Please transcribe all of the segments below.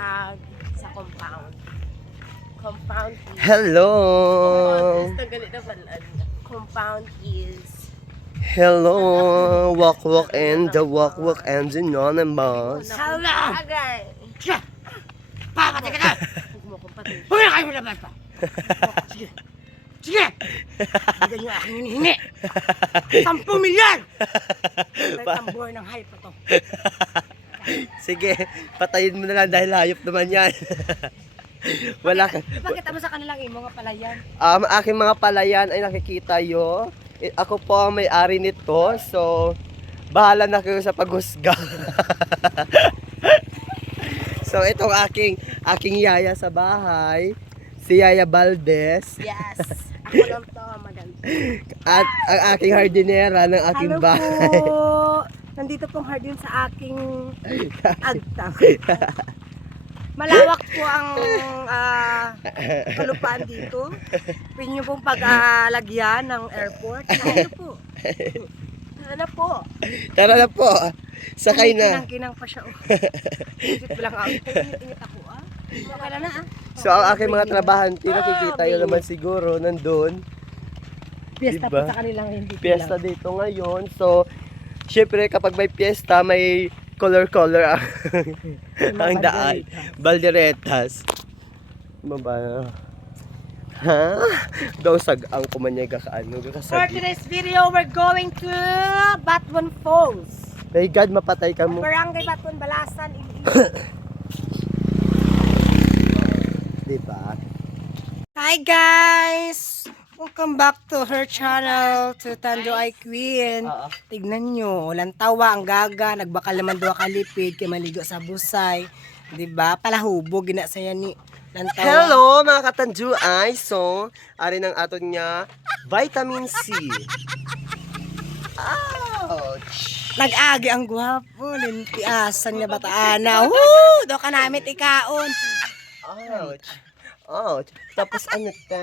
vlog sa compound. Compound is... Hello! Compound is... Hello! Walk and the walk and the anonymous. Hello! Agay! Papatay ka na! Huwag mo kong patay. Huwag na kayo malabas pa! Sige! Sige! Hindi nyo aking hinihingi! 10 milyon! Tambor ng hype na to. Sige, patayin mo na lang dahil hayop naman yan. Wala ka. Ipakita mo sa kanilang imo nga pala yan. Aking mga palayan ay nakikita yo. Ako po ang may-ari nito. So, bahala na kayo sa paghusga. So, itong aking yaya sa bahay. Si Yaya Valdez. Yes! Ako lang to, maganda. At ang aking hardinera ng aking Hello bahay. po! Nandito pong hardin sa aking agtang. Malawak po ang kalupaan dito. Pwede nyo pong paglagyan ng airport. Ano po? Ano po? Tara na po. Sakay na. Kinang-kinang pa siya. Ingit lang ako. Ingit ako Okay na So, ang aking mga trabahante, nakikita yun naman siguro, nandun. Piyesta Diba? po sa kanilang hindi. Piyesta dito ngayon. So, syempre kapag may piyesta, may color-color ang daan. Balderetas. Maba. Ha? Daw sag-ang kumanyaga ka ano. For Kakasagi. today's video, we're going to Batuan Falls. May God, mapatay ka mo. Barangay Batuan, Balasan, Iloilo. Diba? Hi guys! Welcome back to her channel, to Tando Ay Queen. Tignan nyo, walang tawa ang gaga, nagbakal naman doon kalipid, kay maligo sa busay. Diba? Palahubog, ginasaya ni walang tawa. Hello mga katanju ay. So, ari ng aton niya vitamin C. Ouch! Nag-agi ang gwapo, lintiasan niya bataana. Woo! Doon ka namin ikaon. Ouch! Ouch! Tapos ano ta?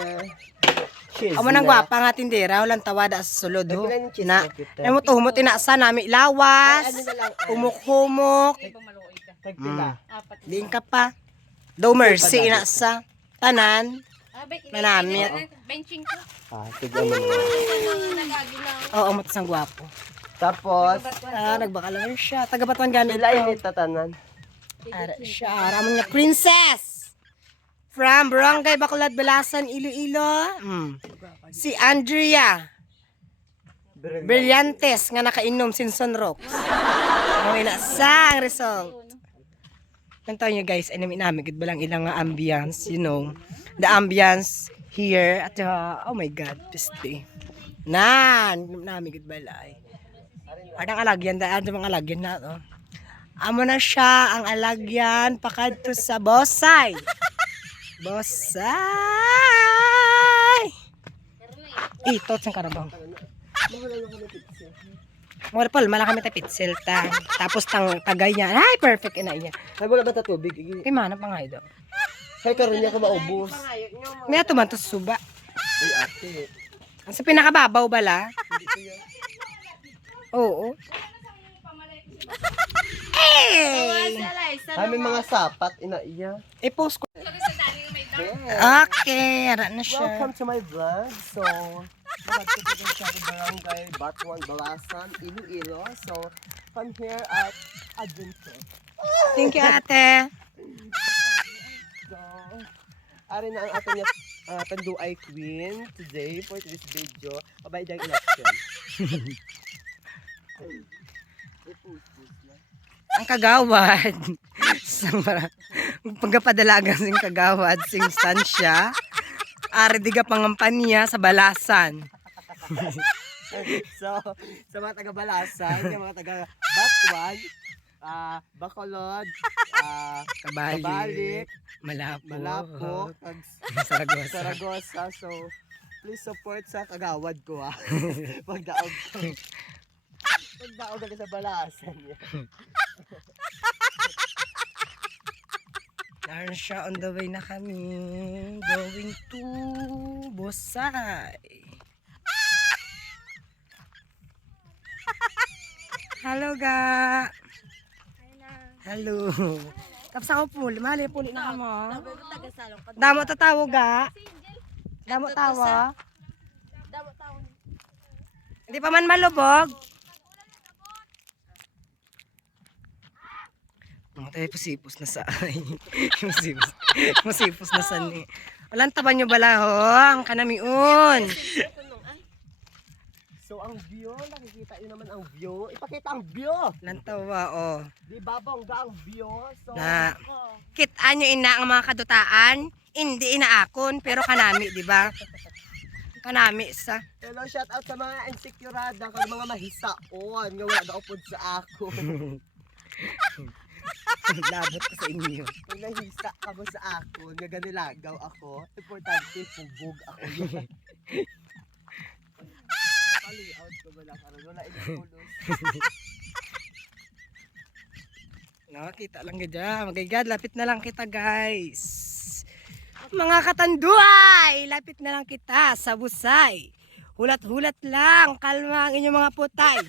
Cheese Amo nang gwapa nga tindera, walang tawada sa sulod ho. Nagbilan yung cheese Na, na kita. ay mo tuhumot inasa nami lawas, Ay, ano na lang, ay. humuk-humuk, Tagpila. diin ka pa. Do mercy inasa, tanan, manamit. Tignan mo naman. Oo, mo sang gwapo. Tapos, Nagbaka lang siya, taga Batuan gamit. sila init tatanan. Ara siya, aramon niya princess. From Barangay Bacolod, Balasan, Iloilo. Si Andrea Brillantes nga nakainom Sinson Rocks. Okay na sa ang result. Nantaw nyo guys, ay namin gud balang ilang nga ambience, you know. The ambience here at oh my god, this day. Namin gud balay. Adang alagyan daan sa mga alagyan na to. Amo na siya ang alagyan pakadto sa Bosay. Bosay! Ito sa karabang. Mga pal, malaki kami pitsil ta. Tapos tagay niya. Ay, perfect ina niya. Ay, wala ba ta tubig? Kay mana pa nga ito. Kaya karoon niya ko maubos. May atuman to suba. Ay, ate. Sa pinakababaw bala. Oo. Hey! Ay, may mga sapat, ina-iya. I-post ko. Okay, ara na siya. Welcome to my vlog. So, nakatipid siya sa barangay Batuan, Balasan, Iloilo. So, come here at adventure. Thank you, ate. So, ari na ang ato niya Tando Ay Queen today for this video about the election. Ang kagawad. Pagkapadalagan sing kagawad, sing stansya. Ari diga pangampanya sa Balasan. So, sa mga taga-Balasan, yung mga taga-Batuan, Bacolod, Kabalik, Malapok, Saragosa. Saragosa. So, please support sa kagawad ko Pagdaog ko. Pagdaog ka sa Balasan. Naroon siya, on the way na kami. Going to Bosay. Hello ga. Hello. Tapos ako po, mali po na mo. Taga-salong ka. Damo tatawo ga. Damo tawa. Damo taon. Hindi pa man malubog. Mga tayo pusipos na sa ay. Pusipos na sa ni. Walang taban nyo balahong. Kanamiun. So ang view, nakikita nyo naman ang view. Ipakita ang view. Walang tawa, oh. Di ba bongga ang view? So, Na, kitaan nyo ina ang mga kadutaan. Hindi inaakon, pero kanami, di ba? Kanami sa. hello, shout out sa mga insekurada, kag mga mahisaon. Nga wala daw pod sa ako. Labot ko sa inyo. Kung nahisa ka mo sa ako, nga ganilagaw ako, importante pugog ako yun. Nakali-out ko wala karon, wala inulos. Nakakita lang gadya. Magagad, lapit na lang kita guys. Mga katanduay, lapit na lang kita sa busay. Hulat-hulat lang, kalma ang inyong mga putay.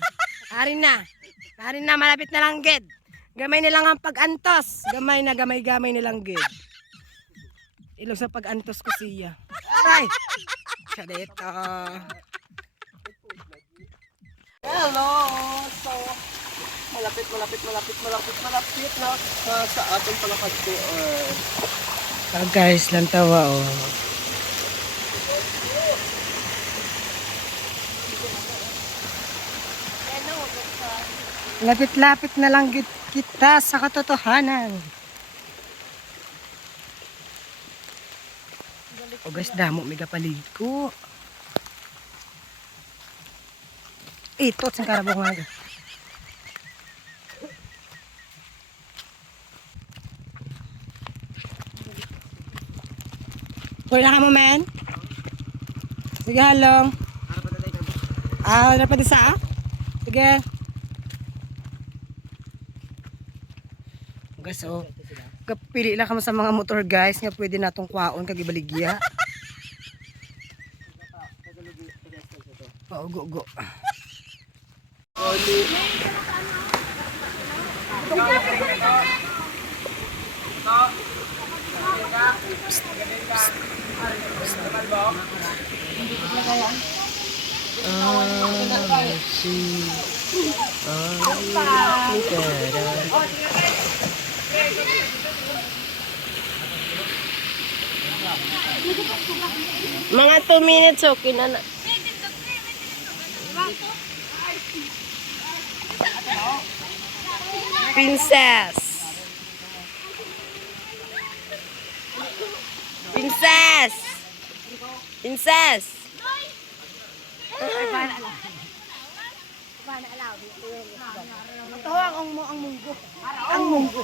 Harin na, malapit na lang gid. Gamay nilang ang pag-antos. Gamay nilang gid. Ilog sa pag-antos ko siya. Ay! Siya dito. Hello! So, malapit na sa ating palakadtuan. Oh guys, lang tawa oh. Lapit-lapit na lang kita sa katotohanan. O guys, damo may kapalig ko. Ito, sang karabong nga. Wala ka mo, men? Sige, halong. Wala pa din sa? Sige. Guys, oh. Kapili lang kamo sa mga motor, guys. Nga pwede natong kwaon, kagibaligya. Paugo-go. Mga 2 minutes, okay na na. Princess. Princess. Princess. Ito ang munggo. Ang munggo.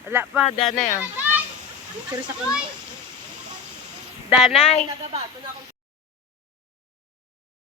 Wala pa, danay ah. Danay. Nagabato na akong